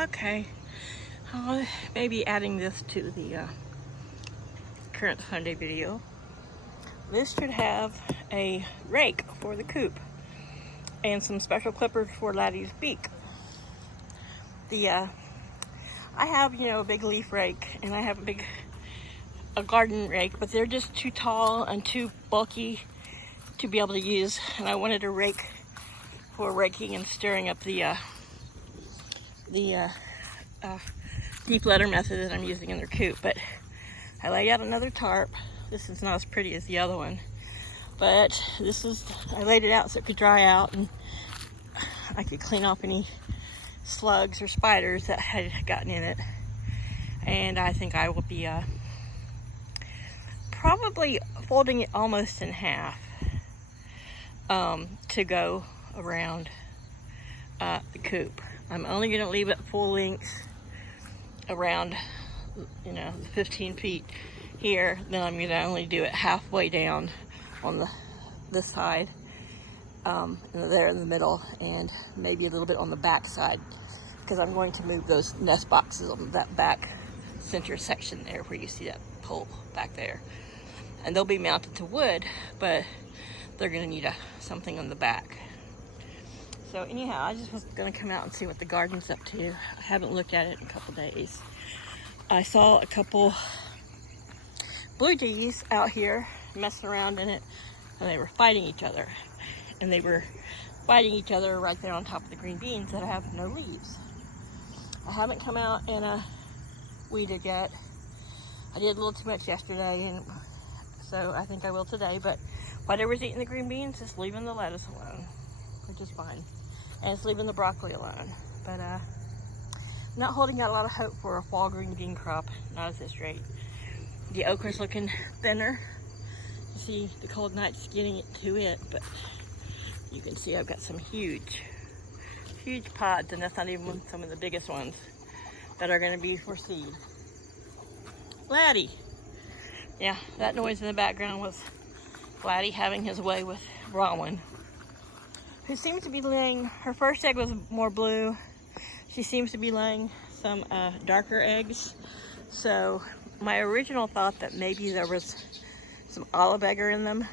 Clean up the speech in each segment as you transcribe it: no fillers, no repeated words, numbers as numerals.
Okay, I'll maybe adding this to the current Sunday video. This should have a rake for the coop and some special clippers for Laddie's beak. I have, a big leaf rake, and I have a garden rake, but they're just too tall and too bulky to be able to use. And I wanted a rake for raking and stirring up the deep letter method that I'm using in their coop. But I laid out another tarp. This is not as pretty as the other one, but I laid it out so it could dry out and I could clean off any slugs or spiders that had gotten in it. And I think I will be probably folding it almost in half to go around the coop. I'm only going to leave it full length around 15 feet here. Then I'm going to only do it halfway down on this side, and there in the middle, and maybe a little bit on the back side, because I'm going to move those nest boxes on that back center section there where you see that pole back there, and they'll be mounted to wood, but they're going to need something on the back. So anyhow, I just was going to come out and see what the garden's up to. I haven't looked at it in a couple days. I saw a couple blue jays out here messing around in it, and they were fighting each other. And they were fighting each other right there on top of the green beans that have no leaves. I haven't come out and weeded yet. I did a little too much yesterday, and so I think I will today. But whatever's eating the green beans is leaving the lettuce alone, which is fine. And it's leaving the broccoli alone. But I'm not holding out a lot of hope for a fall green bean crop, not at this rate. The okra's looking thinner. You see the cold nights getting it to it, but you can see I've got some huge pods, and that's not even some of the biggest ones that are going to be for seed. Laddie. Yeah, that noise in the background was Laddie having his way with Rowan, who seems to be laying, her first egg was more blue. She seems to be laying some darker eggs. So my original thought that maybe there was some olive egger in them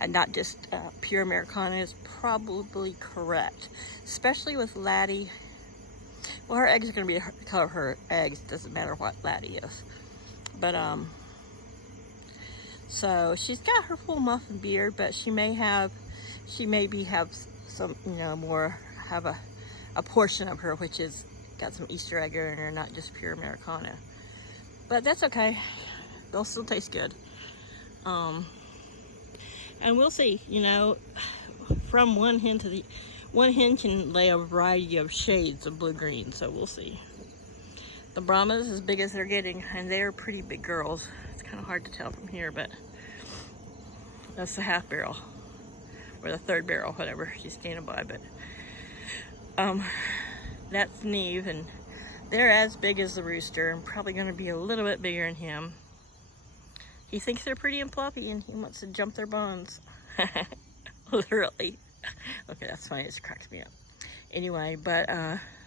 and not just pure Americana is probably correct, especially with Laddie. Well, her eggs are going to be the color of her eggs. Doesn't matter what Laddie is. But so she's got her full muff and beard, but she maybe have some, more, have a portion of her which is got some Easter egg in her, not just pure Americana. But that's okay. They'll still taste good. And we'll see, from one hen to one hen can lay a variety of shades of blue-green, so we'll see. The Brahmas, as big as they're getting, and they're pretty big girls. It's kind of hard to tell from here, but that's the half barrel, or the third barrel, whatever she's standing by. But that's Neve, and they're as big as the rooster, and probably going to be a little bit bigger than him. He thinks they're pretty and fluffy, and he wants to jump their bones. Literally. Okay, that's funny. It cracks me up. Anyway, but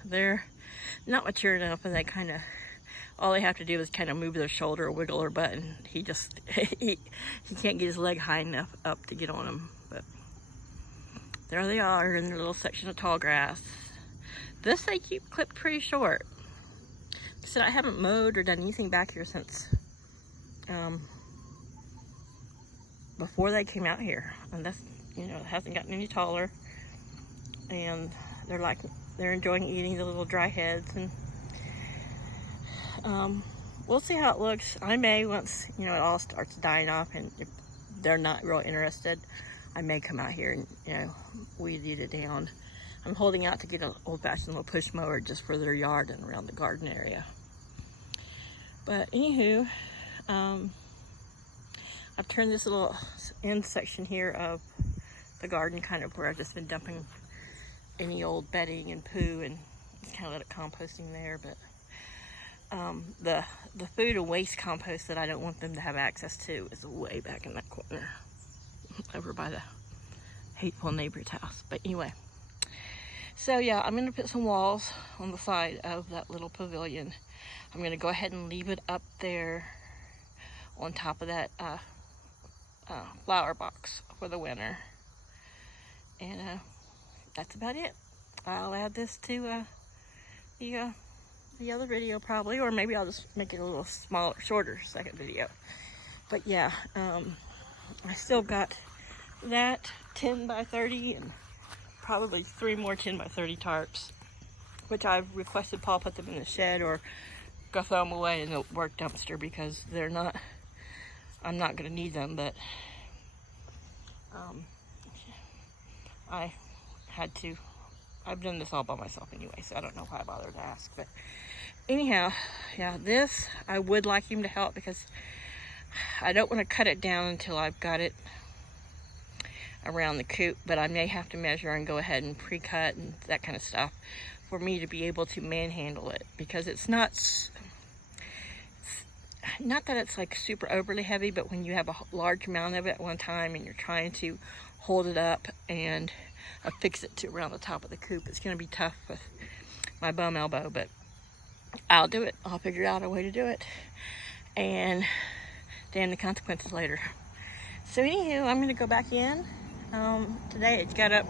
they're not mature enough, and they kind of, all they have to do is kind of move their shoulder or wiggle their butt, and he just, he can't get his leg high enough up to get on them. But there they are in their little section of tall grass. This they keep clipped pretty short. Like I said, I haven't mowed or done anything back here since before they came out here, and that's, it hasn't gotten any taller, and they're enjoying eating the little dry heads, and we'll see how it looks. I may, once it all starts dying off, and if they're not real interested, I may come out here and weed eat it down. I'm holding out to get an old-fashioned little push mower just for their yard and around the garden area. But anywho, I've turned this little end section here of the garden kind of where I've just been dumping any old bedding and poo, and just kind of let it composting there. But the food and waste compost that I don't want them to have access to is way back in that corner over by the hateful neighbor's house. But anyway, So yeah, I'm gonna put some walls on the side of that little pavilion. I'm gonna go ahead and leave it up there on top of that flower box for the winter. And that's about it. I'll add this to the other video probably, or maybe I'll just make it a little smaller, shorter second video. But yeah, I still got that 10 by 30 and probably 3 more 10 by 30 tarps, which I've requested Paul put them in the shed or go throw them away in the work dumpster because they're not, I'm not going to need them, but I had to, I've done this all by myself anyway, so I don't know why I bothered to ask. But anyhow, yeah, this, I would like him to help because I don't want to cut it down until I've got it around the coop, but I may have to measure and go ahead and pre-cut and that kind of stuff for me to be able to manhandle it, because it's not that it's like super overly heavy, but when you have a large amount of it at one time and you're trying to hold it up and affix it to around the top of the coop, it's going to be tough with my bum elbow, but I'll do it. I'll figure out a way to do it, and damn the consequences later. So anywho, I'm going to go back in. Today it's got up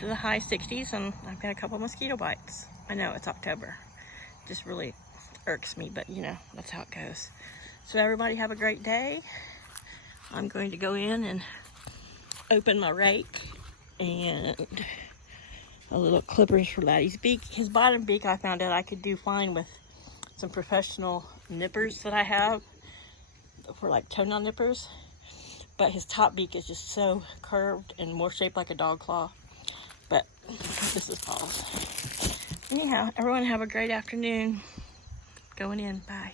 to the high 60s and I've got a couple mosquito bites. I know it's October. It just really irks me, but you know, that's how it goes. So everybody have a great day. I'm going to go in and open my rake and a little clippers for Laddie's beak. His bottom beak I found out I could do fine with some professional nippers that I have for like toenail nippers. But his top beak is just so curved and more shaped like a dog claw. But this is Paul's. Anyhow, everyone have a great afternoon. Going in. Bye.